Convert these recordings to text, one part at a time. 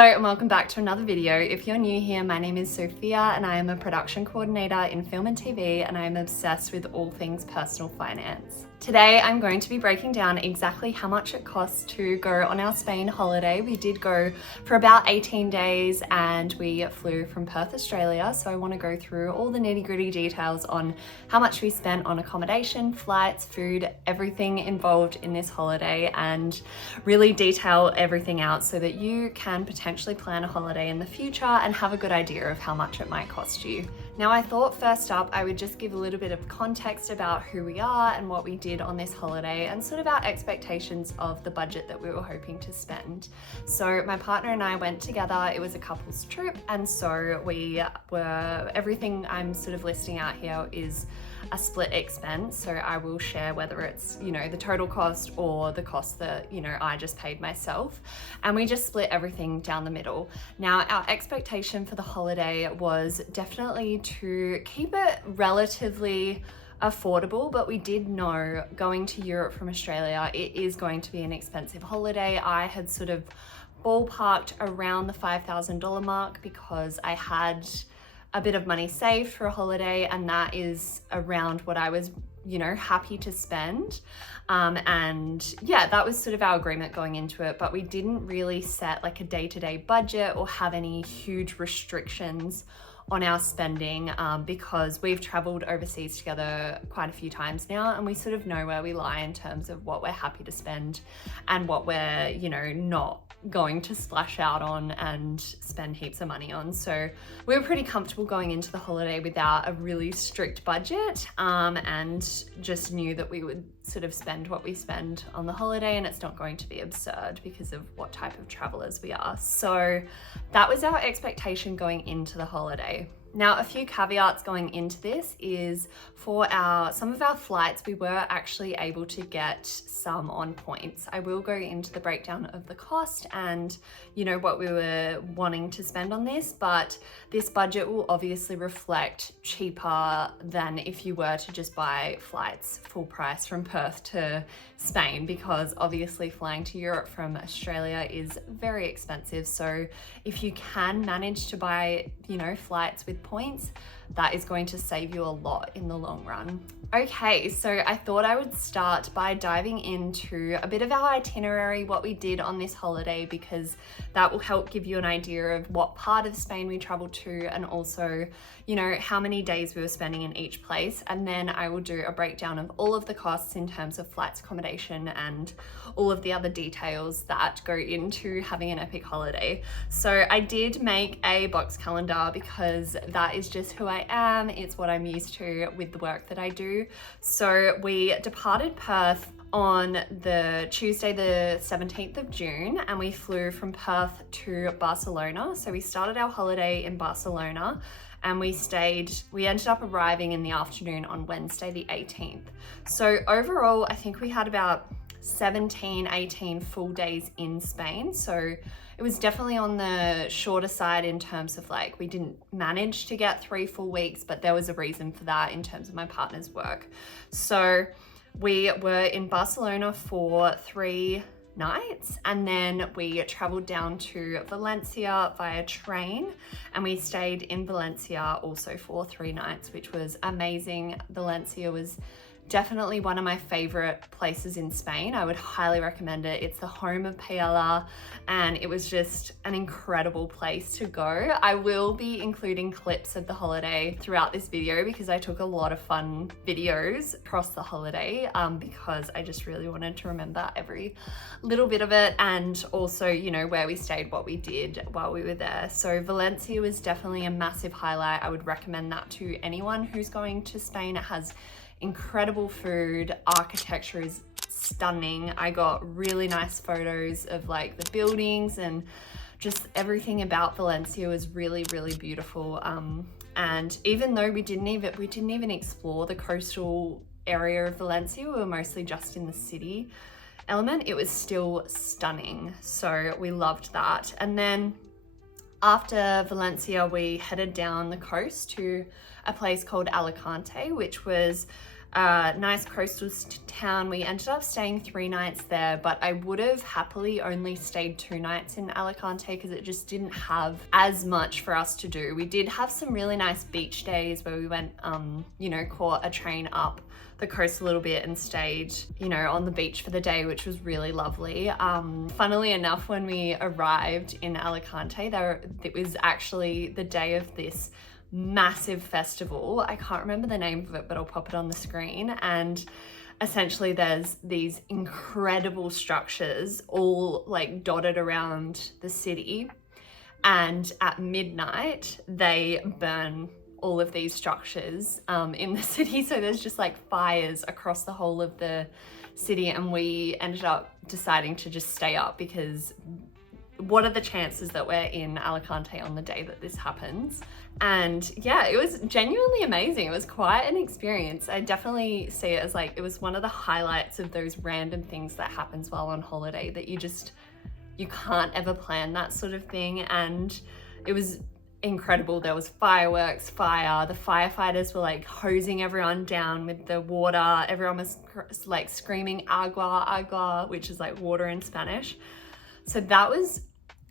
Hello and welcome back to another video. If you're new here, my name is Sophia and I am a production coordinator in film and TV, and I am obsessed with all things personal finance. Today I'm going to be breaking down exactly how much it costs to go on our Spain holiday. We did go for about 18 days and we flew from Perth, Australia. So I want to go through all the nitty-gritty details on how much we spent on accommodation, flights, food, everything involved in this holiday, and really detail everything out so that you can potentially plan a holiday in the future and have a good idea of how much it might cost you. Now, I thought first up I would just give a little bit of context about who we are and what we did on this holiday and sort of our expectations of the budget that we were hoping to spend. So my partner and I went together. It was a couple's trip, and so everything I'm sort of listing out here is a split expense. So I will share whether it's, the total cost or the cost that, I just paid myself. And we just split everything down the middle. Now, our expectation for the holiday was definitely to keep it relatively affordable, but we did know going to Europe from Australia, it is going to be an expensive holiday. I had sort of ballparked around the $5,000 mark because I had a bit of money saved for a holiday, and that is around what I was happy to spend. And yeah, that was sort of our agreement going into it, but we didn't really set like a day-to-day budget or have any huge restrictions on our spending because we've traveled overseas together quite a few times now, and we sort of know where we lie in terms of what we're happy to spend and what we're, not going to splash out on and spend heaps of money on. So we were pretty comfortable going into the holiday without a really strict budget, and just knew that we would sort of spend what we spend on the holiday, and it's not going to be absurd because of what type of travelers we are. So that was our expectation going into the holiday. Now, a few caveats going into this is for some of our flights, we were actually able to get some on points. I will go into the breakdown of the cost and, what we were wanting to spend on this, but this budget will obviously reflect cheaper than if you were to just buy flights full price from Perth to Spain, because obviously flying to Europe from Australia is very expensive. So if you can manage to buy, flights with points, that is going to save you a lot in the long run. Okay, so I thought I would start by diving into a bit of our itinerary, what we did on this holiday, because that will help give you an idea of what part of Spain we traveled to, and also, how many days we were spending in each place. And then I will do a breakdown of all of the costs in terms of flights, accommodation, and all of the other details that go into having an epic holiday. So I did make a box calendar because that is just who I am. It's what I'm used to with the work that I do. So we departed Perth on the Tuesday, the 17th of June, and we flew from Perth to Barcelona. So we started our holiday in Barcelona, and we ended up arriving in the afternoon on Wednesday, the 18th. So overall, I think we had about 17, 18 full days in Spain. So it was definitely on the shorter side in terms of we didn't manage to get 3 full weeks, but there was a reason for that in terms of my partner's work. So we were in Barcelona for 3 nights, and then we traveled down to Valencia via train, and we stayed in Valencia also for 3 nights, which was amazing. Valencia was definitely one of my favorite places in Spain. I would highly recommend it. It's the home of paella, and it was just an incredible place to go. I will be including clips of the holiday throughout this video because I took a lot of fun videos across the holiday because I just really wanted to remember every little bit of it, and also, where we stayed, what we did while we were there. So Valencia was definitely a massive highlight. I would recommend that to anyone who's going to Spain. It has incredible food, architecture is stunning. I got really nice photos of the buildings, and just everything about Valencia was really, really beautiful. And even though we didn't even explore the coastal area of Valencia, we were mostly just in the city element, it was still stunning. So we loved that. And then after Valencia, we headed down the coast to a place called Alicante, which was nice coastal town. We ended up staying 3 nights there, but I would have happily only stayed 2 nights in Alicante because it just didn't have as much for us to do. We did have some really nice beach days where we went, you know, caught a train up the coast a little bit and stayed, you know, on the beach for the day, which was really lovely. Funnily enough, when we arrived in Alicante, it was actually the day of this massive festival. I can't remember the name of it, but I'll pop it on the screen. And essentially there's these incredible structures all like dotted around the city. And at midnight, they burn all of these structures in the city. So there's just like fires across the whole of the city. And we ended up deciding to just stay up because what are the chances that we're in Alicante on the day that this happens? And yeah, it was genuinely amazing. It was quite an experience. I definitely see it as like, it was one of the highlights of those random things that happens while on holiday that you can't ever plan that sort of thing. And it was incredible. There was fireworks, fire. The firefighters were like hosing everyone down with the water. Everyone was like screaming agua, agua, which is like water in Spanish. So that was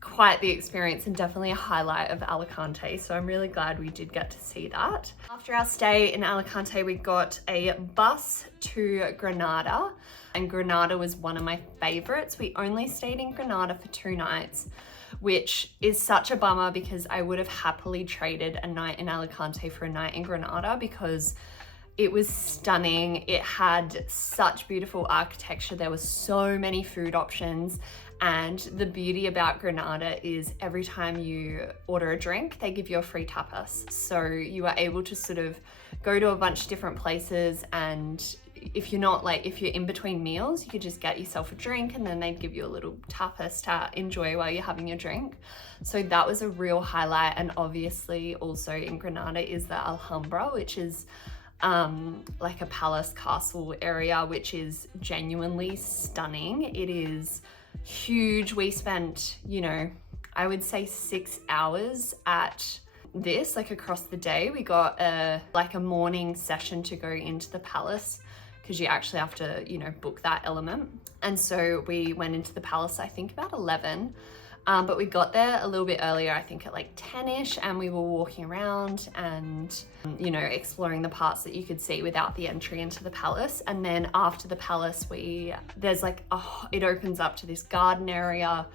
quite the experience and definitely a highlight of Alicante. So I'm really glad we did get to see that. After our stay in Alicante, we got a bus to Granada, and Granada was one of my favorites. We only stayed in Granada for 2 nights, which is such a bummer because I would have happily traded a night in Alicante for a night in Granada because it was stunning. It had such beautiful architecture. There were so many food options. And the beauty about Granada is every time you order a drink, they give you a free tapas. So you are able to sort of go to a bunch of different places, and if you're in between meals, you could just get yourself a drink and then they'd give you a little tapas to enjoy while you're having your drink. So that was a real highlight. And obviously also in Granada is the Alhambra, which is like a palace castle area, which is genuinely stunning. It is huge. We spent, you know, I would say 6 hours at this, like across the day. We got a morning session to go into the palace because you actually have to, you know, book that element. And so we went into the palace, I think about 11. But we got there a little bit earlier, I think at like 10ish, and we were walking around and, you know, exploring the parts that you could see without the entry into the palace. And then after the palace, there's like, it opens up to this garden area,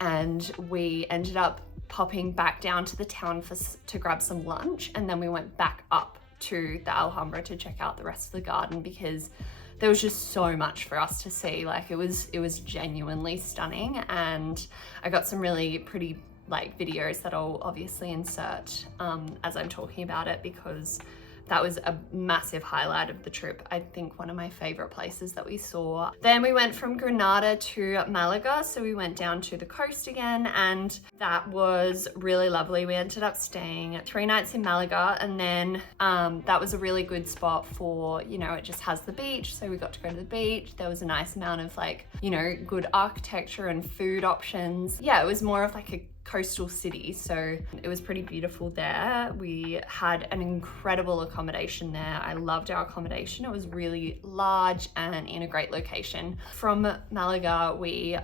and we ended up popping back down to the town to grab some lunch. And then we went back up to the Alhambra to check out the rest of the garden because there was just so much for us to see. Like it was genuinely stunning, and I got some really pretty like videos that I'll obviously insert as I'm talking about it, because that was a massive highlight of the trip. I think one of my favorite places that we saw. Then we went from Granada to Malaga. So we went down to the coast again, and that was really lovely. We ended up staying 3 nights in Malaga, and then that was a really good spot for, you know, it just has the beach. So we got to go to the beach. There was a nice amount of like, you know, good architecture and food options. Yeah, it was more of like a coastal city, so it was pretty beautiful there. We had an incredible accommodation there. I loved our accommodation. It was really large and in a great location. From Malaga, we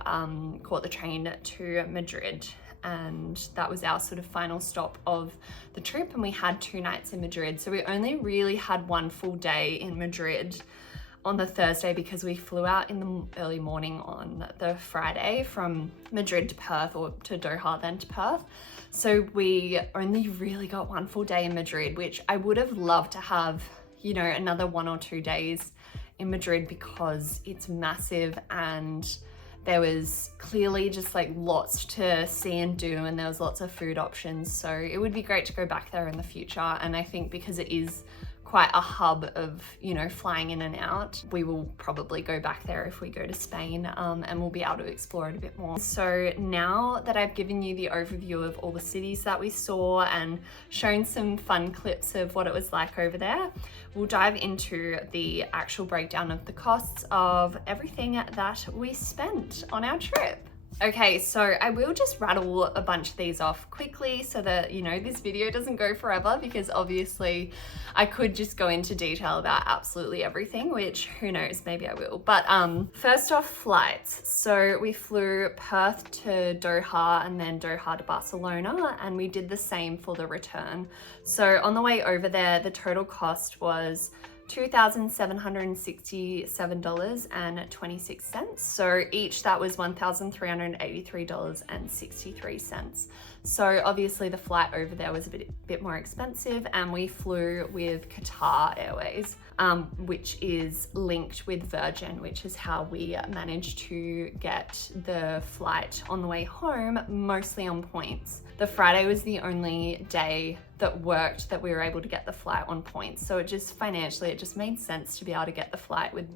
caught the train to Madrid, and that was our sort of final stop of the trip, and we had 2 nights in Madrid. So we only really had 1 full day in Madrid on the Thursday because we flew out in the early morning on the Friday from Madrid to Perth, or to Doha, then to Perth. So we only really got 1 full day in Madrid, which I would have loved to have, you know, another 1 or 2 days in Madrid because it's massive, and there was clearly just like lots to see and do, and there was lots of food options. So it would be great to go back there in the future. And I think because it is quite a hub of, you know, flying in and out, we will probably go back there if we go to Spain, and we'll be able to explore it a bit more. So now that I've given you the overview of all the cities that we saw and shown some fun clips of what it was like over there, we'll dive into the actual breakdown of the costs of everything that we spent on our trip. Okay, so I will just rattle a bunch of these off quickly so that, you know, this video doesn't go forever, because obviously I could just go into detail about absolutely everything, which who knows, maybe I will. But first off, flights. So we flew Perth to Doha and then Doha to Barcelona, and we did the same for the return. So on the way over there, the total cost was $2,767.26. So each that was $1,383.63. So obviously the flight over there was a bit more expensive, and we flew with Qatar Airways, which is linked with Virgin, which is how we managed to get the flight on the way home, mostly on points. The Friday was the only day that worked that we were able to get the flight on points. So it just financially, it just made sense to be able to get the flight with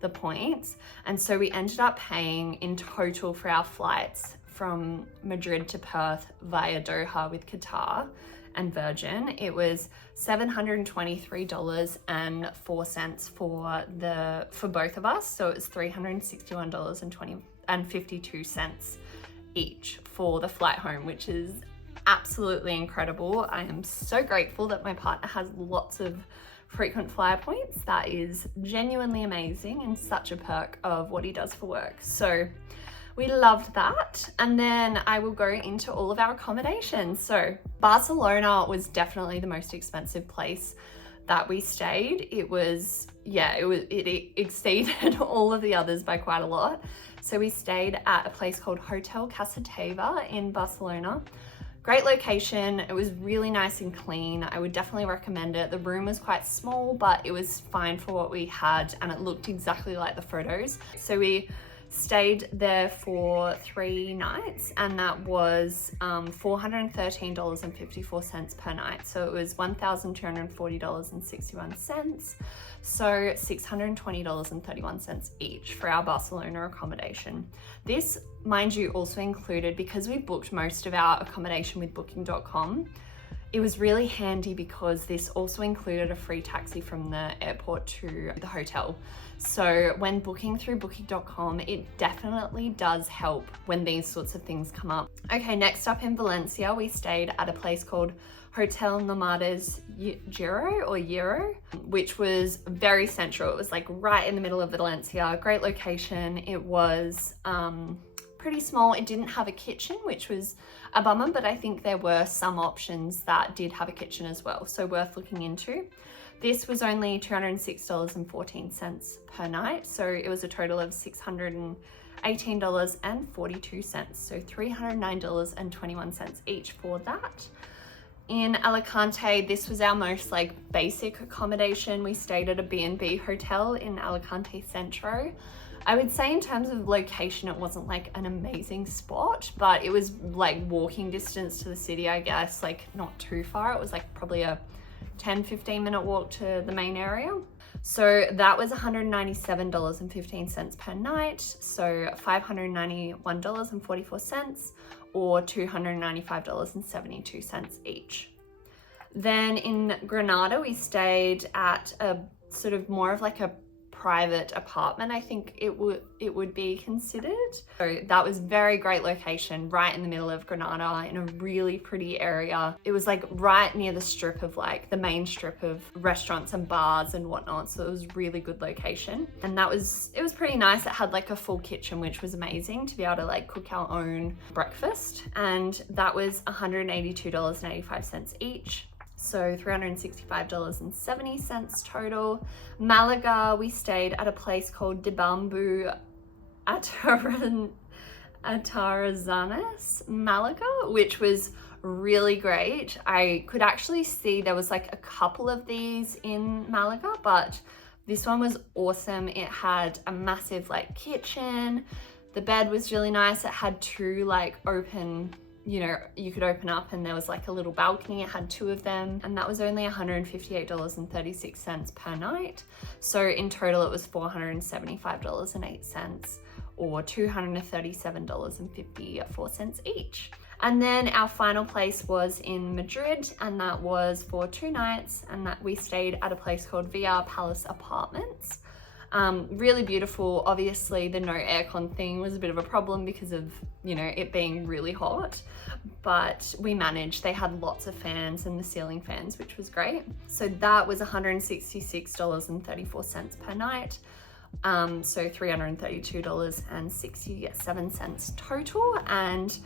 the points. And so we ended up paying in total for our flights from Madrid to Perth via Doha with Qatar and Virgin, it was $723.04 for both of us. So it was $361.52 each for the flight home, which is absolutely incredible. I am so grateful that my partner has lots of frequent flyer points. That is genuinely amazing and such a perk of what he does for work. So we loved that. And then I will go into all of our accommodations. So Barcelona was definitely the most expensive place that we stayed. It exceeded all of the others by quite a lot. So we stayed at a place called Hotel Casa Teva in Barcelona. Great location. It was really nice and clean. I would definitely recommend it. The room was quite small, but it was fine for what we had, and it looked exactly like the photos. So we stayed there for 3 nights, and that was $413.54 per night. So it was $1,240.61. So $620.31 each for our Barcelona accommodation. This, mind you, also included, because we booked most of our accommodation with booking.com, it was really handy because this also included a free taxi from the airport to the hotel. So when booking through booking.com, it definitely does help when these sorts of things come up. Okay, next up in Valencia, we stayed at a place called Hotel Nomades Giro, which was very central. It was like right in the middle of Valencia, great location. It was pretty small. It didn't have a kitchen, which was a bummer, but I think there were some options that did have a kitchen as well, so worth looking into. This was only $206.14 per night, so it was a total of $618.42, so $309.21 each for that. In Alicante, this was our most basic accommodation. We stayed at a B&B hotel in Alicante Centro. I would say in terms of location, it wasn't an amazing spot, but it was walking distance to the city, I guess, not too far. It was probably a 10-15 minute walk to the main area. So that was $197.15 per night, so $591.44 or $295.72 each. Then in Granada, we stayed at a sort of more of a private apartment, I think it would be considered. So that was very great location, right in the middle of Granada in a really pretty area. It was right near the strip of the main strip of restaurants and bars and whatnot. So it was really good location. And it was pretty nice. It had a full kitchen, which was amazing to be able to cook our own breakfast. And that was $182.85 each. So $365.70 total. Malaga, we stayed at a place called De Bamboo Atarazanes, Malaga, which was really great. I could actually see there was a couple of these in Malaga, but this one was awesome. It had a massive kitchen. The bed was really nice. It had 2 open, you could open up, and there was a little balcony. It had 2 of them, and that was only $158.36 per night. So in total, it was $475.08 or $237.54 each. And then our final place was in Madrid, and that was for 2 nights, and that we stayed at a place called VR Palace Apartments. Really beautiful. Obviously the no aircon thing was a bit of a problem because of, you know, it being really hot, but we managed. They had lots of fans and the ceiling fans, which was great. So that was $166.34 per night. So $332.67 total, and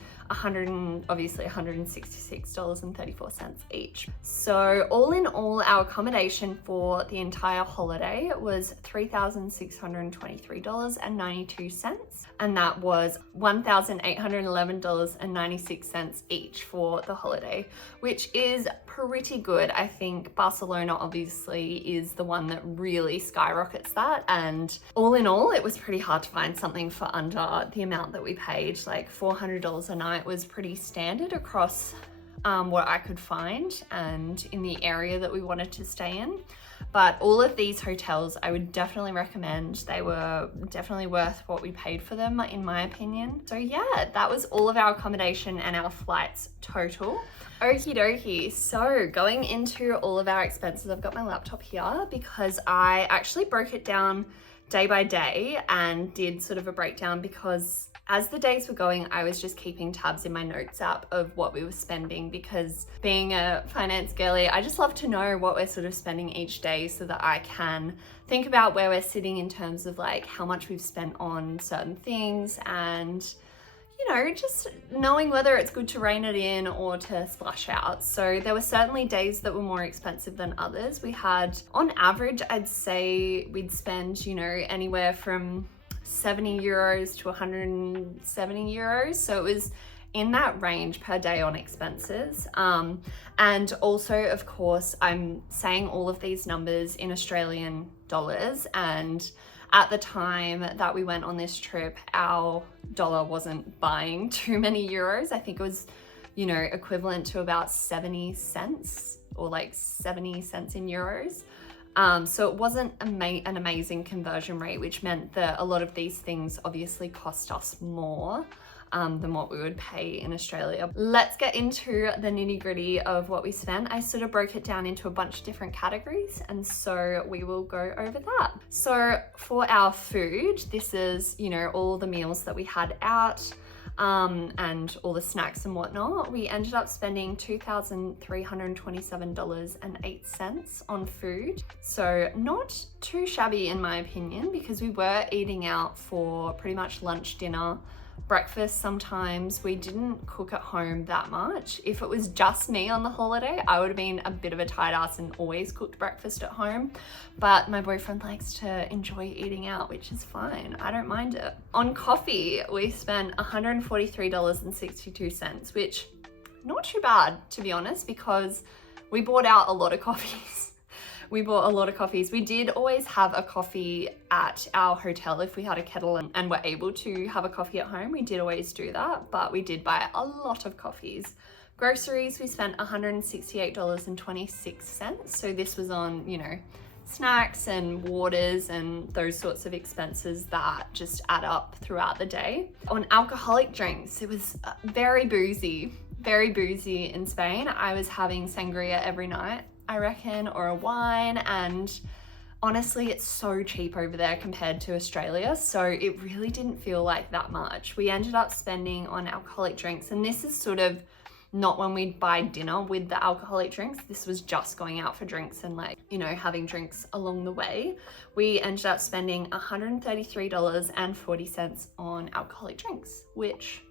obviously $166.34 each. So all in all, our accommodation for the entire holiday was $3,623.92, and that was $1,811.96 each for the holiday, which is pretty good. I think Barcelona obviously is the one that really skyrockets that, and all in all, it was pretty hard to find something for under the amount that we paid. Like $400 a night was pretty standard across what I could find and in the area that we wanted to stay in. But all of these hotels I would definitely recommend. They were definitely worth what we paid for them, in my opinion. So yeah, that was all of our accommodation and our flights total. Okie dokie, so going into all of our expenses, I've got my laptop here because I actually broke it down day by day and did sort of a breakdown, because as the days were going, I was just keeping tabs in my notes app of what we were spending, because being a finance girly, I just love to know what we're sort of spending each day so that I can think about where we're sitting in terms of like how much we've spent on certain things, and you know, just knowing whether it's good to rein it in or to splash out. So there were certainly days that were more expensive than others. We had, on average, I'd say we'd spend, you know, anywhere from 70 euros to 170 euros. So it was in that range per day on expenses. And also, of course, I'm saying all of these numbers in Australian dollars, and at the time that we went on this trip, our dollar wasn't buying too many euros. I think it was, you know, equivalent to about 70 cents or like 70 cents in euros. So it wasn't an amazing conversion rate, which meant that a lot of these things obviously cost us more than what we would pay in Australia. Let's get into the nitty-gritty of what we spent. I sort of broke it down into a bunch of different categories, and so we will go over that. So for our food, this is, you know, all the meals that we had out, and all the snacks and whatnot. We ended up spending $2,327.08 on food. So not too shabby in my opinion, because we were eating out for pretty much lunch, dinner, breakfast. Sometimes we didn't cook at home that much. If it was just me on the holiday, I would have been a bit of a tight ass and always cooked breakfast at home. But my boyfriend likes to enjoy eating out, which is fine. I don't mind it. On coffee, we spent $143.62, which not too bad, to be honest, because we bought out a lot of coffees. We bought a lot of coffees. We did always have a coffee at our hotel if we had a kettle and were able to have a coffee at home. We did always do that, but we did buy a lot of coffees. Groceries, we spent $168.26. So this was on, you know, snacks and waters and those sorts of expenses that just add up throughout the day. On alcoholic drinks, it was very boozy in Spain. I was having sangria every night, I reckon, or a wine, and honestly it's so cheap over there compared to Australia, so it really didn't feel like that much. We ended up spending on alcoholic drinks, and this is sort of not when we'd buy dinner with the alcoholic drinks. This was just going out for drinks and, like, you know, having drinks along the way. We ended up spending $133.40 on alcoholic drinks, which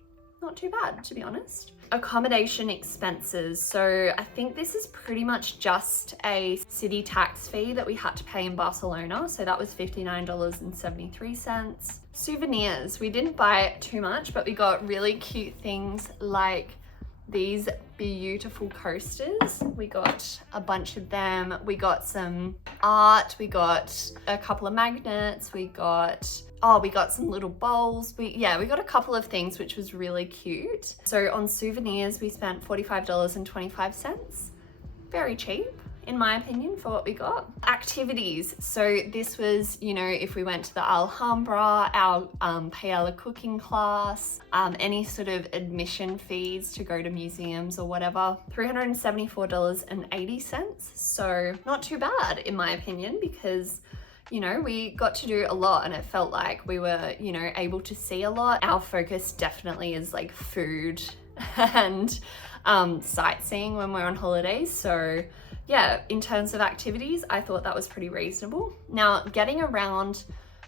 not too bad, to be honest. Accommodation expenses. So I think this is pretty much just a city tax fee that we had to pay in Barcelona. So that was $59.73. Souvenirs. We didn't buy too much, but we got really cute things like these beautiful coasters. We got a bunch of them. We got some art. We got a couple of magnets. We got some little bowls. We got a couple of things, which was really cute. So on souvenirs, we spent $45.25. Very cheap, in my opinion, for what we got. Activities. So this was, you know, if we went to the Alhambra, our paella cooking class, any sort of admission fees to go to museums or whatever, $374.80. So not too bad, in my opinion, because, you know, we got to do a lot and it felt like we were, you know, able to see a lot. Our focus definitely is like food and sightseeing when we're on holidays. So yeah, in terms of activities, I thought that was pretty reasonable. Now, getting around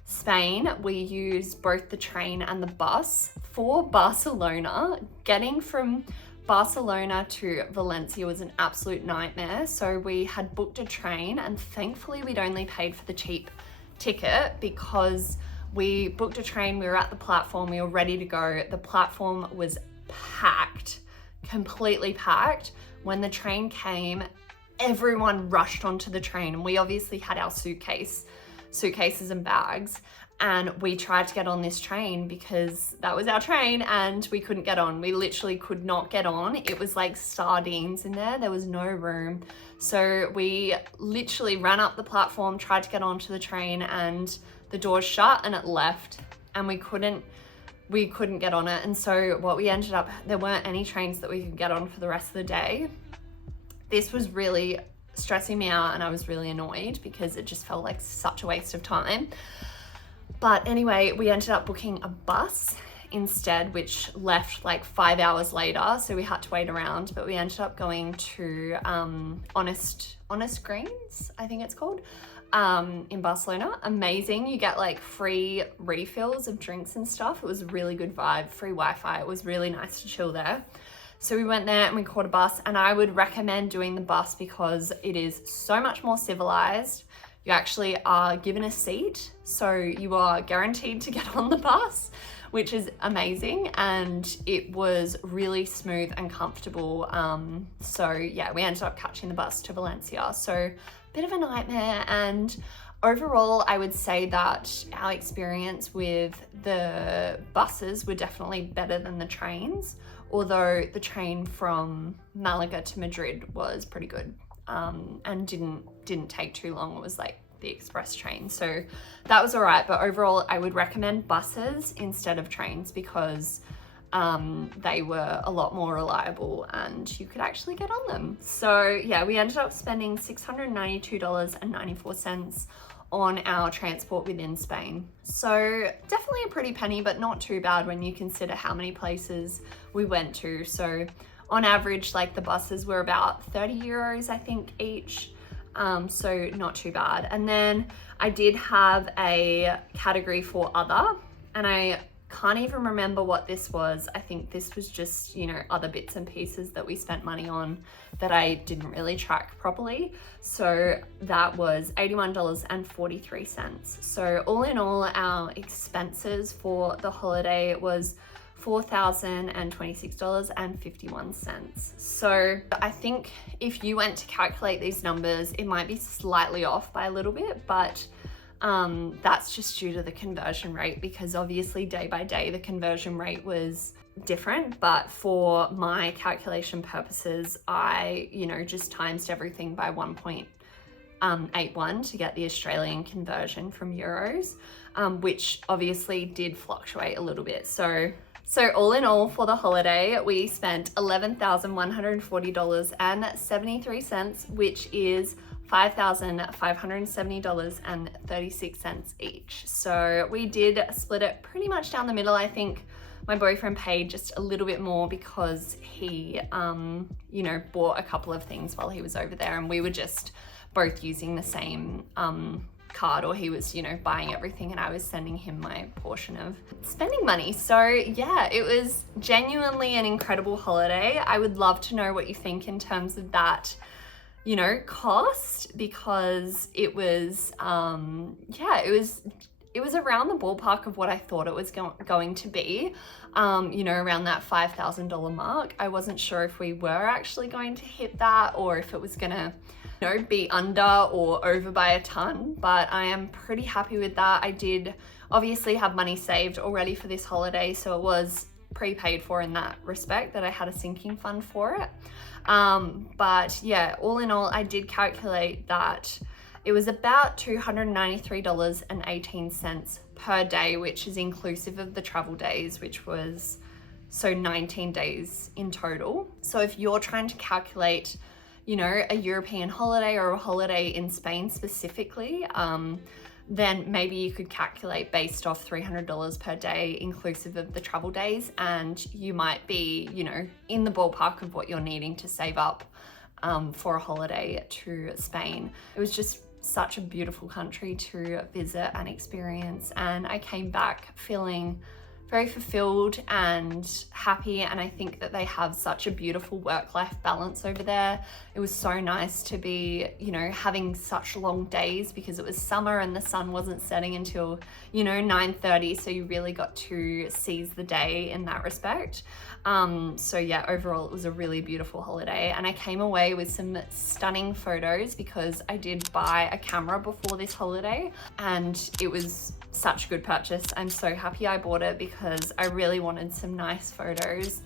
Spain, we used both the train and the bus. For Barcelona, getting from Barcelona to Valencia was an absolute nightmare. So we had booked a train and thankfully we'd only paid for the cheap ticket because we booked a train, we were at the platform, we were ready to go. The platform was packed, completely packed. When the train came, everyone rushed onto the train and we obviously had our suitcases and bags, and we tried to get on this train because that was our train and we couldn't get on. We literally could not get on. It was like sardines in there was no room. So we literally ran up the platform, tried to get onto the train, and the doors shut and it left and we couldn't get on it. And so what we ended up, there weren't any trains that we could get on for the rest of the day. This was really stressing me out and I was really annoyed because it just felt like such a waste of time. But anyway, we ended up booking a bus instead, which left like 5 hours later. So we had to wait around, but we ended up going to Honest Greens, I think it's called, in Barcelona. Amazing. You get like free refills of drinks and stuff. It was a really good vibe, free Wi-Fi. It was really nice to chill there. So we went there and we caught a bus, and I would recommend doing the bus because it is so much more civilized. You actually are given a seat, so you are guaranteed to get on the bus, which is amazing, and it was really smooth and comfortable. So yeah, we ended up catching the bus to Valencia. So bit of a nightmare, and overall, I would say that our experience with the buses were definitely better than the trains, although the train from Malaga to Madrid was pretty good, and didn't take too long. It was like the express train, so that was all right. But overall, I would recommend buses instead of trains because they were a lot more reliable and you could actually get on them. So yeah, we ended up spending $692.94 on our transport within Spain. So definitely a pretty penny, but not too bad when you consider how many places we went to. So on average, like the buses were about 30 euros, I think, each. So not too bad. And then I did have a category for other, and I can't even remember what this was. I think this was just, you know, other bits and pieces that we spent money on that I didn't really track properly. So that was $81.43. So all in all, our expenses for the holiday was $4,026.51. So I think if you went to calculate these numbers, it might be slightly off by a little bit, but that's just due to the conversion rate, because obviously day by day the conversion rate was different. But for my calculation purposes, I, you know, just timesed everything by 1.81 to get the Australian conversion from euros, which obviously did fluctuate a little bit. So all in all, for the holiday, we spent $11,140.73, which is $5,570.36 each. So we did split it pretty much down the middle. I think my boyfriend paid just a little bit more because he, you know, bought a couple of things while he was over there, and we were just both using the same card, or he was, you know, buying everything and I was sending him my portion of spending money. So yeah, it was genuinely an incredible holiday. I would love to know what you think in terms of that, you know, cost, because it was, yeah, it was around the ballpark of what I thought it was going to be, you know, around that $5,000 mark. I wasn't sure if we were actually going to hit that or if it was gonna, you know, be under or over by a ton, but I am pretty happy with that. I did obviously have money saved already for this holiday, so it was prepaid for in that respect, that I had a sinking fund for it. But yeah, all in all, I did calculate that it was about $293.18 per day, which is inclusive of the travel days, which was 19 days in total. So if you're trying to calculate, you know, a European holiday or a holiday in Spain specifically, then maybe you could calculate based off $300 per day inclusive of the travel days, and you might be, you know, in the ballpark of what you're needing to save up for a holiday to Spain. It was just such a beautiful country to visit and experience, and I came back feeling very fulfilled and happy, and I think that they have such a beautiful work-life balance over there. It was so nice to be, you know, having such long days because it was summer and the sun wasn't setting until, you know, 9:30, so you really got to seize the day in that respect. So yeah, overall it was a really beautiful holiday, and I came away with some stunning photos because I did buy a camera before this holiday, and it was such a good purchase. I'm so happy I bought it because I really wanted some nice photos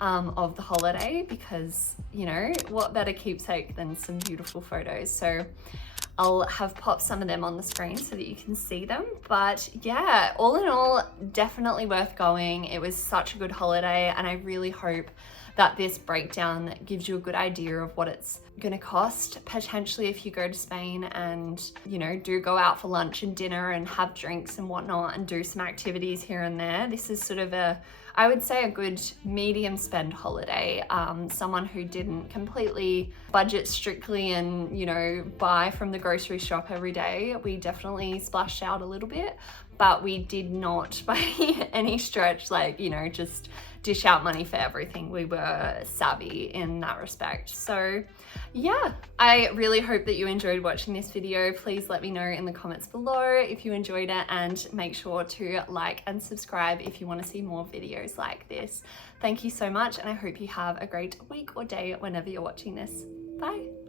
of the holiday, because, you know, what better keepsake than some beautiful photos. So I'll have popped some of them on the screen so that you can see them. But yeah, all in all, definitely worth going. It was such a good holiday, and I really hope that this breakdown gives you a good idea of what it's going to cost potentially if you go to Spain and, you know, do go out for lunch and dinner and have drinks and whatnot and do some activities here and there. This is sort of I would say a good medium spend holiday. Someone who didn't completely budget strictly and, you know, buy from the grocery shop every day. We definitely splashed out a little bit, but we did not by any stretch, like, you know, just dish out money for everything. We were savvy in that respect. So yeah, I really hope that you enjoyed watching this video. Please let me know in the comments below if you enjoyed it, and make sure to like and subscribe if you want to see more videos like this. Thank you so much, and I hope you have a great week or day whenever you're watching this. Bye.